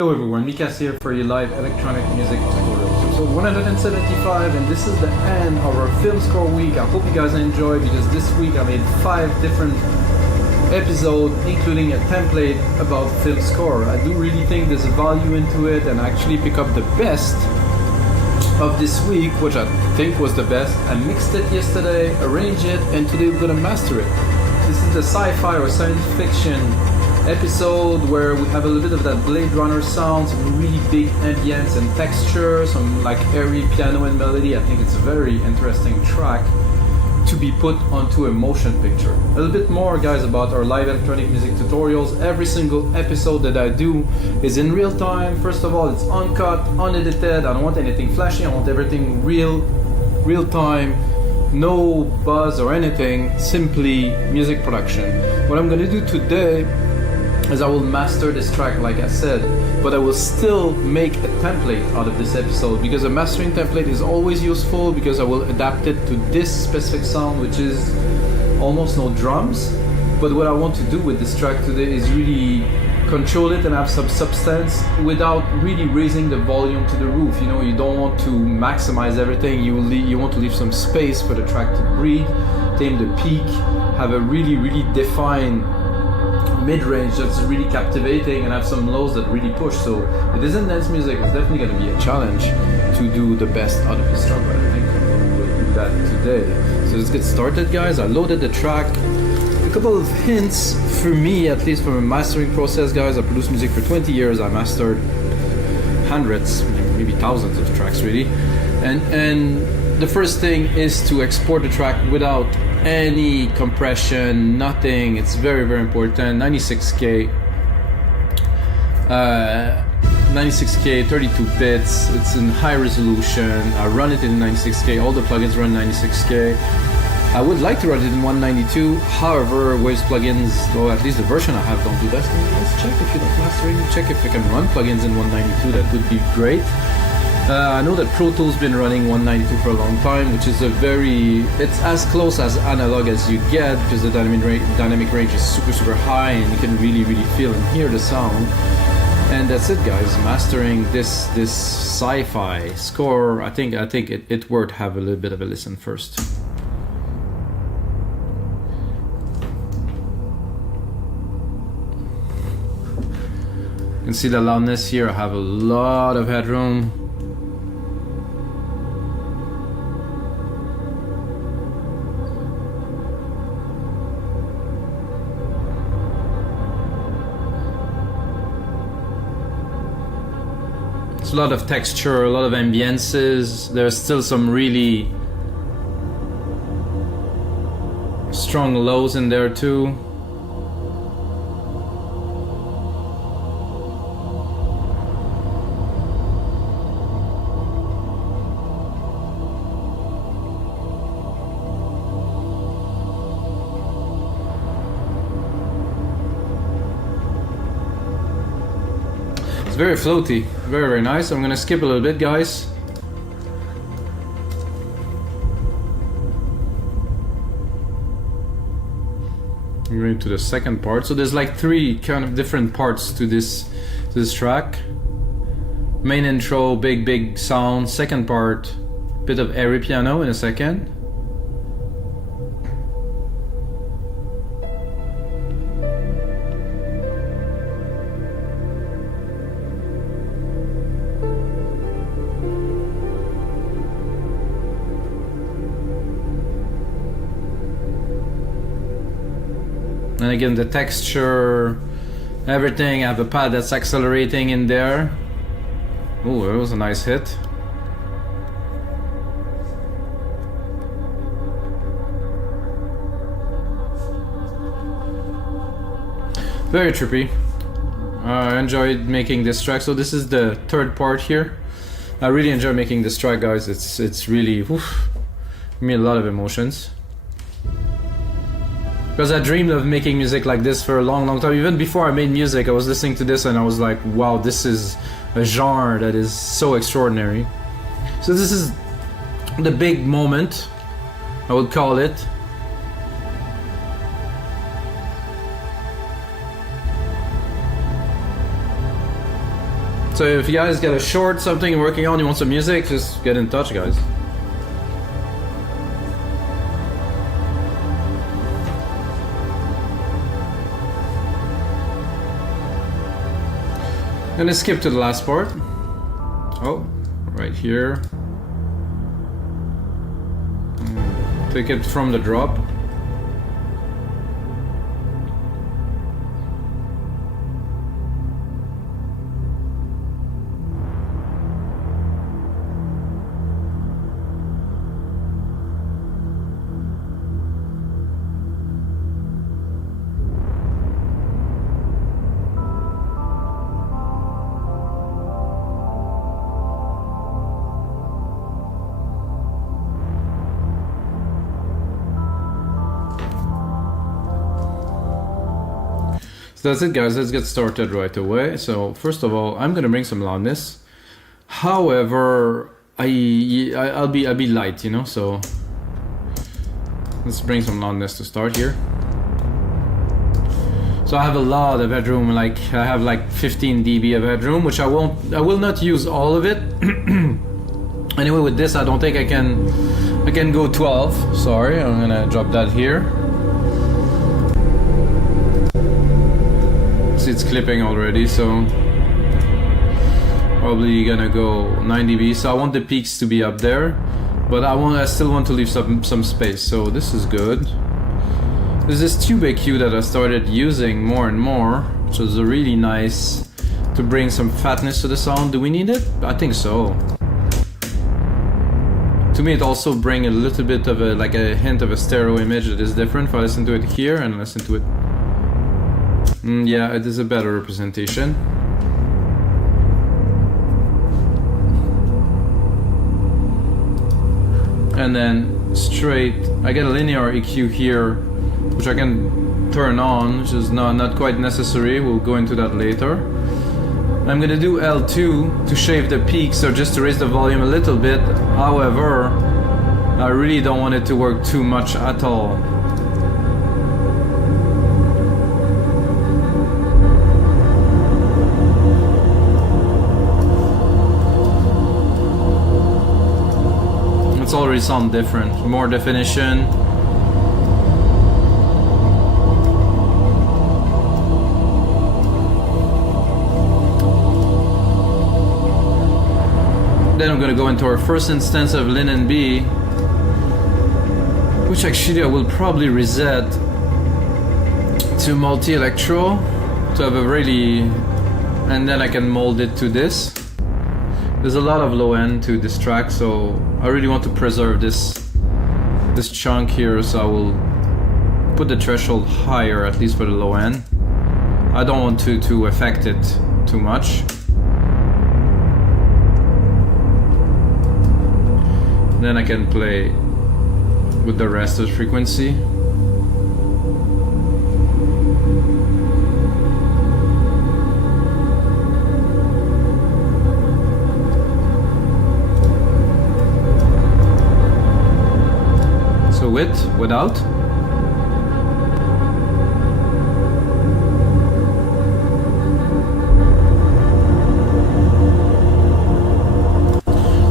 Hello everyone, Mikas here for your live electronic music tutorial. So 175, and this is the end of our film score week. I hope you guys enjoy, because this week I made 5 different episodes, including a template about film score. I do really think there's a value into it, and I actually pick up the best of this week, which I think was the best. I mixed it yesterday, arranged it, and today we're gonna master it. This is the sci-fi or science fiction episode where we have a little bit of that Blade Runner sound, some really big ambience and texture, some like airy piano and melody. I think it's a very interesting track to be put onto a motion picture. A little bit more, guys, about our live electronic music tutorials. Every single episode that I do is in real time. First of all, it's uncut, unedited. I don't want anything flashy. I want everything real time. No buzz or anything, simply music production. What I'm gonna do today is I will master this track, like I said, but I will still make a template out of this episode, because a mastering template is always useful, because I will adapt it to this specific sound, which is almost no drums. But what I want to do with this track today is really control it and have some substance without really raising the volume to the roof. You know, you don't want to maximize everything. You want to leave some space for the track to breathe, tame the peak, have a really defined mid-range that's really captivating, and have some lows that really push. So it isn't dance music. It's definitely going to be a challenge to do the best out of this track, but I think we'll do that today. So let's get started, guys. I loaded the track. A couple of hints for me, at least from a mastering process, guys. I produced music for 20 years. I mastered hundreds, maybe thousands of tracks, really. And the first thing is to export the track without any compression, nothing. It's very important. 96K, 32 bits. It's in high resolution. I run it in 96K. All the plugins run 96K. I would like to run it in 192. However, Waves plugins, or at least the version I have, don't do that. Let's check if you're not mastering. Check if you can run plugins in 192. That would be great. I know that Pro Tools been running 192 for a long time, which is it's as close as analog as you get, because the dynamic range is super high, and you can really feel and hear the sound. And that's it, guys. Mastering this sci-fi score, I think it worth have a little bit of a listen first. You can see the loudness here. I have a lot of headroom. It's a lot of texture, a lot of ambiences. There's still some really strong lows in there too. It's very floaty, very nice. I'm gonna skip a little bit, guys. I'm going to the second part. So there's like 3 kind of different parts to this track. Main intro, big sound. Second part, bit of airy piano in a second. And again, the texture, everything. I have a pad that's accelerating in there. Oh, that was a nice hit. Very trippy. I enjoyed making this track. So this is the third part here. I really enjoy making this track, guys. It's really, give me a lot of emotions. Because I dreamed of making music like this for a long time. Even before I made music, I was listening to this and I was like, wow, this is a genre that is so extraordinary. So this is the big moment, I would call it. So if you guys got a short something you're working on, you want some music, just get in touch, guys. I'm gonna skip to the last part. Oh, right here. Take it from the drop. That's it, guys. Let's get started right away. So first of all, I'm gonna bring some loudness. However, I'll be light, you know. So let's bring some loudness to start here. So I have a lot of headroom. Like I have like 15 dB of headroom, which I will not use all of it. Anyway, with this, I don't think I can go 12. Sorry, I'm gonna drop that here. It's clipping already, so probably gonna go 9 dB. So I want the peaks to be up there, but I still want to leave some space. So this is good. There's this tube EQ that I started using more and more, which is really nice to bring some fatness to the sound. Do we need it? I think so. To me, it also brings a little bit of a hint of a stereo image that is different. If I listen to it here and listen to it. Yeah, it is a better representation. And then straight, I get a linear EQ here, which I can turn on, which is not quite necessary. We'll go into that later. I'm gonna do L2 to shave the peaks, or just to raise the volume a little bit. However, I really don't want it to work too much at all. Already sound different, more definition. Then I'm gonna go into our first instance of LINMB, which actually I will probably reset to multi-electro to have a really, and then I can mold it to this. There's a lot of low end to this track, so I really want to preserve this chunk here, so I will put the threshold higher, at least for the low end. I don't want to affect it too much. Then I can play with the rest of the frequency. With, without.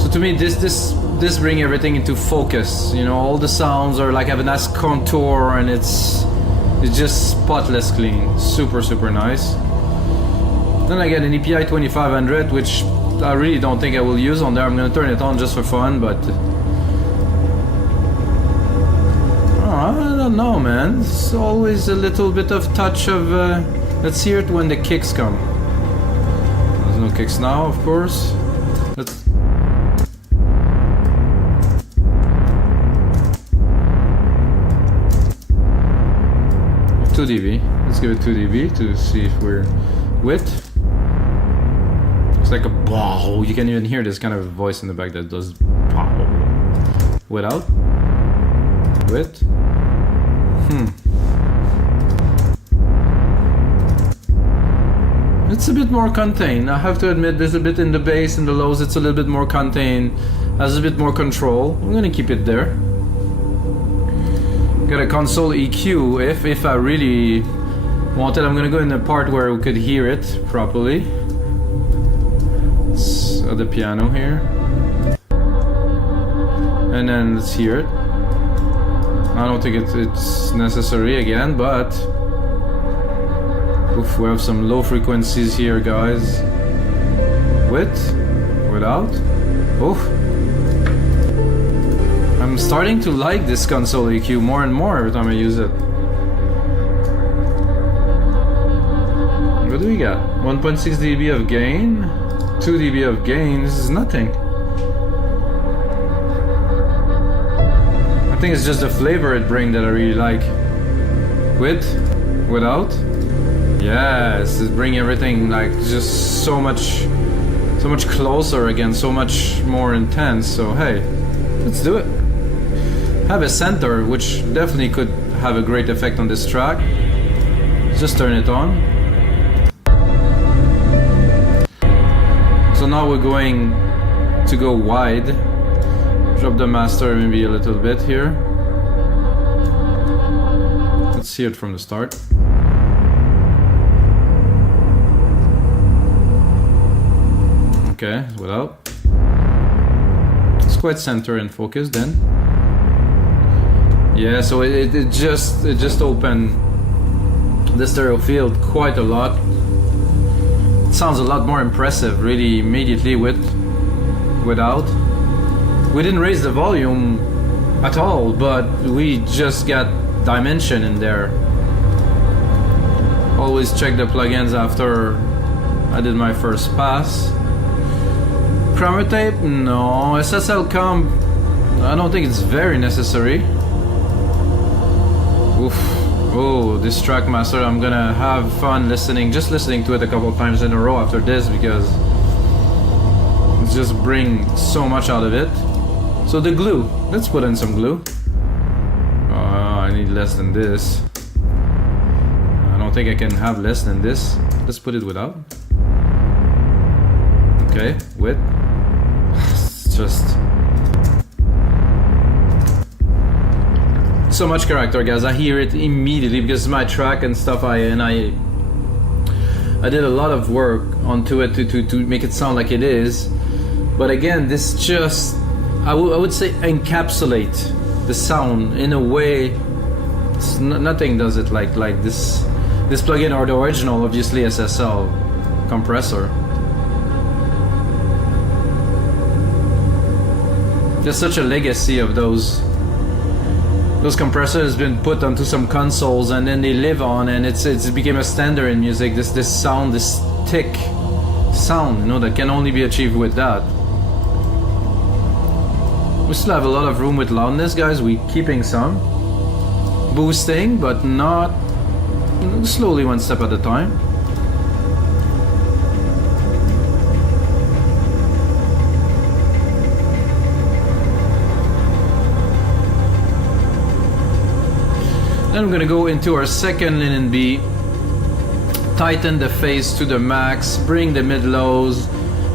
So to me, this bring everything into focus. You know, all the sounds are like have a nice contour, and it's just spotless clean. Super nice. Then I get an EPI 2500, which I really don't think I will use on there. I'm gonna turn it on just for fun, but. I don't know, man. It's always a little bit of touch of. Let's hear it when the kicks come. There's no kicks now, of course. Let's. 2 dB. Let's give it 2 dB to see if we're width. It's like a bow. You can even hear this kind of voice in the back that does bow. Without. Width. It's a bit more contained. I have to admit, there's a bit in the bass and the lows. It's a little bit more contained, has a bit more control. I'm gonna keep it there. Got a console EQ. If I really want it, I'm gonna go in the part where we could hear it properly. of the piano here. And then let's hear it. I don't think it's necessary again, but oof, we have some low frequencies here, guys. With, without. Oof. I'm starting to like this console EQ more and more every time I use it. What do we got? 1.6 dB of gain, 2 dB of gain. This is nothing. I think it's just the flavor it brings that I really like. With, without. Yes, it's bringing everything like just so much closer again, so much more intense. So hey, let's do it. Have a center, which definitely could have a great effect on this track. Just turn it on. So now we're going to go wide. Drop the master maybe a little bit here. Let's see it from the start. Okay, without. It's quite center and focused then. Yeah, so it just opened the stereo field quite a lot. It sounds a lot more impressive really immediately without. We didn't raise the volume at all, but we just got dimension in there. Always check the plugins after I did my first pass. Chroma tape? No. SSL Comp? I don't think it's very necessary. Oof. Oh, this track master, I'm gonna have fun just listening to it a couple of times in a row after this, because it's just bring so much out of it. So the glue, let's put in some glue. I need less than this. I don't think I can have less than this. Let's put it without. Okay, with. It's just so much character, guys. I hear it immediately because it's my track and stuff. I did a lot of work onto it to make it sound like it is. But again, this just I would say encapsulate the sound in a way. Nothing does it like this plugin or the original, obviously SSL compressor. There's such a legacy of those compressors has been put onto some consoles and then they live on, and it's became a standard in music. This sound, this thick sound, you know, that can only be achieved with that. We still have a lot of room with loudness, guys. We keeping some boosting, but not slowly, one step at a time. Then I'm gonna go into our second LINMB, tighten the phase to the max, bring the mid-lows,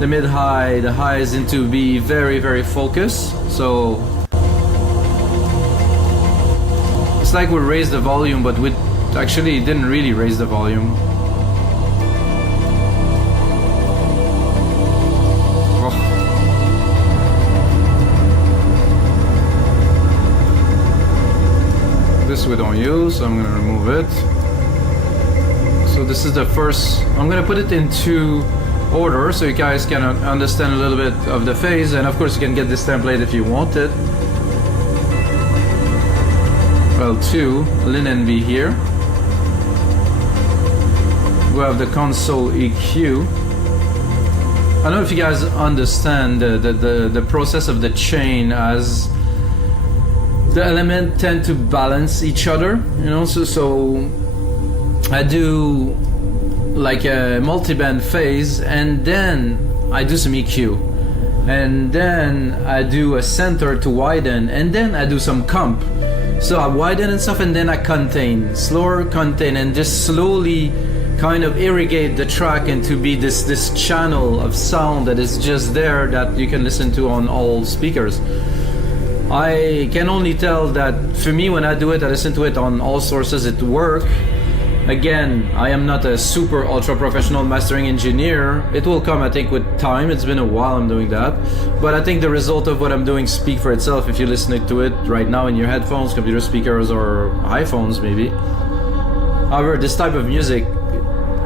the mid-high, the highs into be very, very focused. So it's like we raised the volume, but we actually didn't really raise the volume. This we don't use, so I'm gonna remove it. So this is the first. I'm gonna put it into order so you guys can understand a little bit of the phase, and of course you can get this template if you want it. L2 LINMB here. We have the console EQ. I don't know if you guys understand the process of the chain, as the elements tend to balance each other, you know. So I do like a multi-band phase, and then I do some EQ, and then I do a center to widen, and then I do some comp. So I widen and stuff, and then I contain, slower contain, and just slowly kind of irrigate the track into be this channel of sound that is just there that you can listen to on all speakers. I can only tell that for me, when I do it, I listen to it on all sources, it works. Again, I am not a super ultra professional mastering engineer. It will come, I think, with time. It's been a while I'm doing that. But I think the result of what I'm doing speak for itself if you're listening to it right now in your headphones, computer speakers, or iPhones maybe. However, this type of music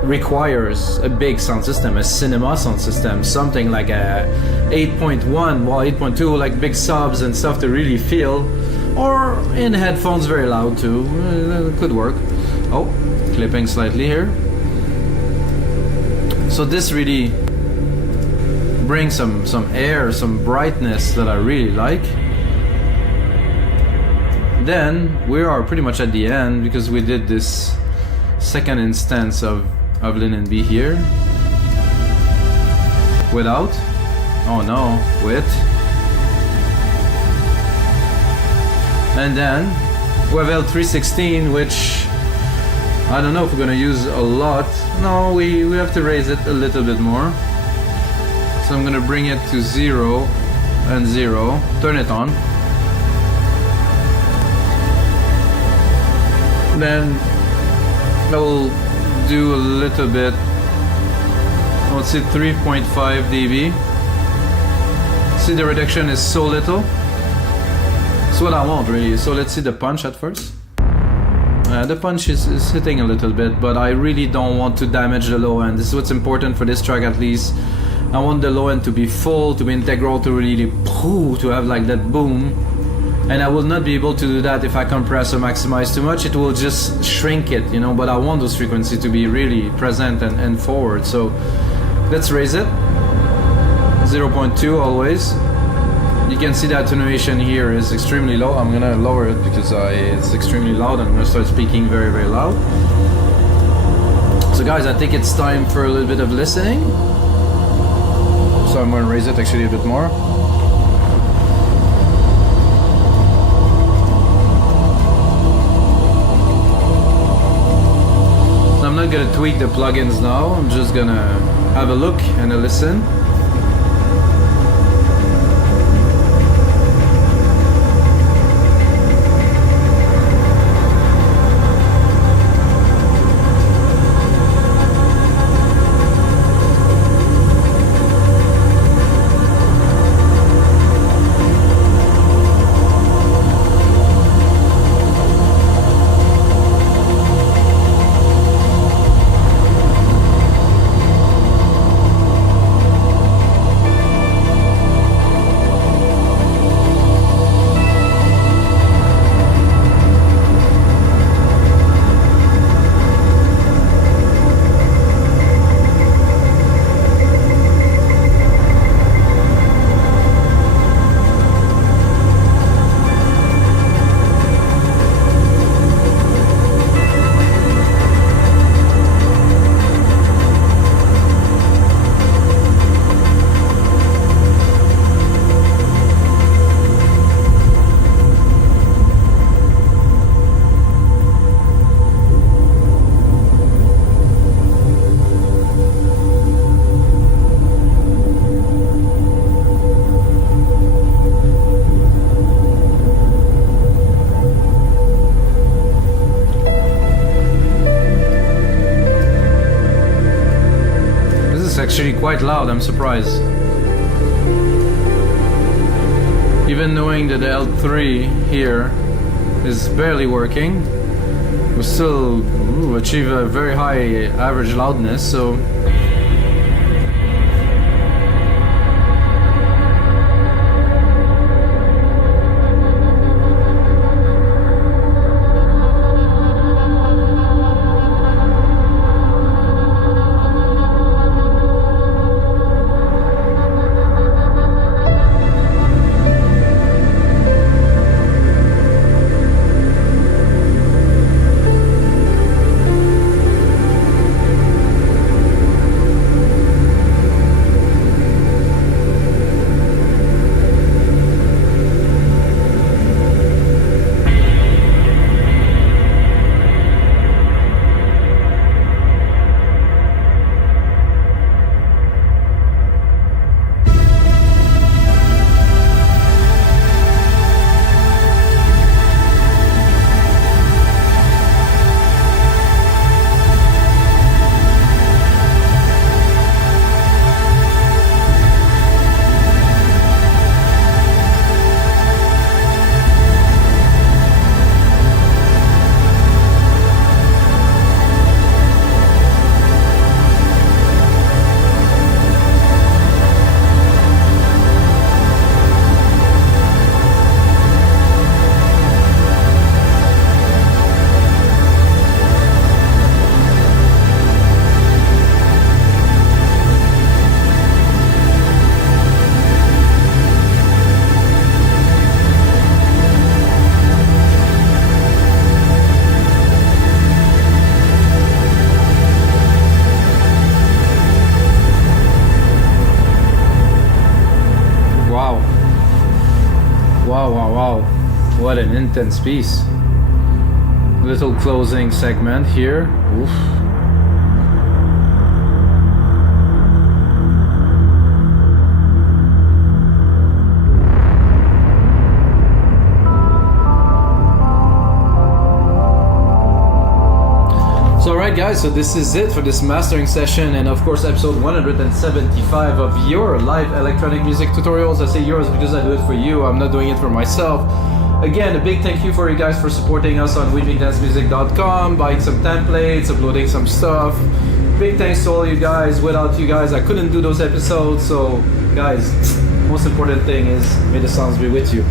requires a big sound system, a cinema sound system, something like a 8.1, well 8.2, like big subs and stuff to really feel. Or in headphones very loud too, it could work. Oh, clipping slightly here. So this really brings some air, some brightness that I really like. Then we are pretty much at the end because we did this second instance of LINMB here. Without. Oh no, with. And then we have L316, which I don't know if we're gonna use a lot. No, we have to raise it a little bit more. So I'm gonna bring it to 0 and 0. Turn it on. Then I will do a little bit. Let's see, 3.5 dB. See, the reduction is so little. It's what I want really. So let's see the punch at first. The punch is hitting a little bit, but I really don't want to damage the low end. This is what's important for this track at least. I want the low end to be full, to be integral, to really to have like that boom. And I will not be able to do that if I compress or maximize too much. It will just shrink it, you know, but I want those frequencies to be really present and forward. So let's raise it. 0.2 always. You can see the attenuation here is extremely low. I'm gonna lower it because it's extremely loud. I'm gonna start speaking very, very loud. So guys, I think it's time for a little bit of listening. So I'm gonna raise it actually a bit more. So I'm not gonna tweak the plugins now. I'm just gonna have a look and a listen. Actually quite loud, I'm surprised. Even knowing that the L3 here is barely working, we still achieve a very high average loudness, so wow, what an intense piece. Little closing segment here. Oof. So alright guys, so this is it for this mastering session, and of course episode 175 of your live electronic music tutorials. I say yours because I do it for you, I'm not doing it for myself. Again, a big thank you for you guys for supporting us on weepingdancemusic.com, buying some templates, uploading some stuff. Big thanks to all you guys. Without you guys I couldn't do those episodes, so guys, most important thing is may the sounds be with you.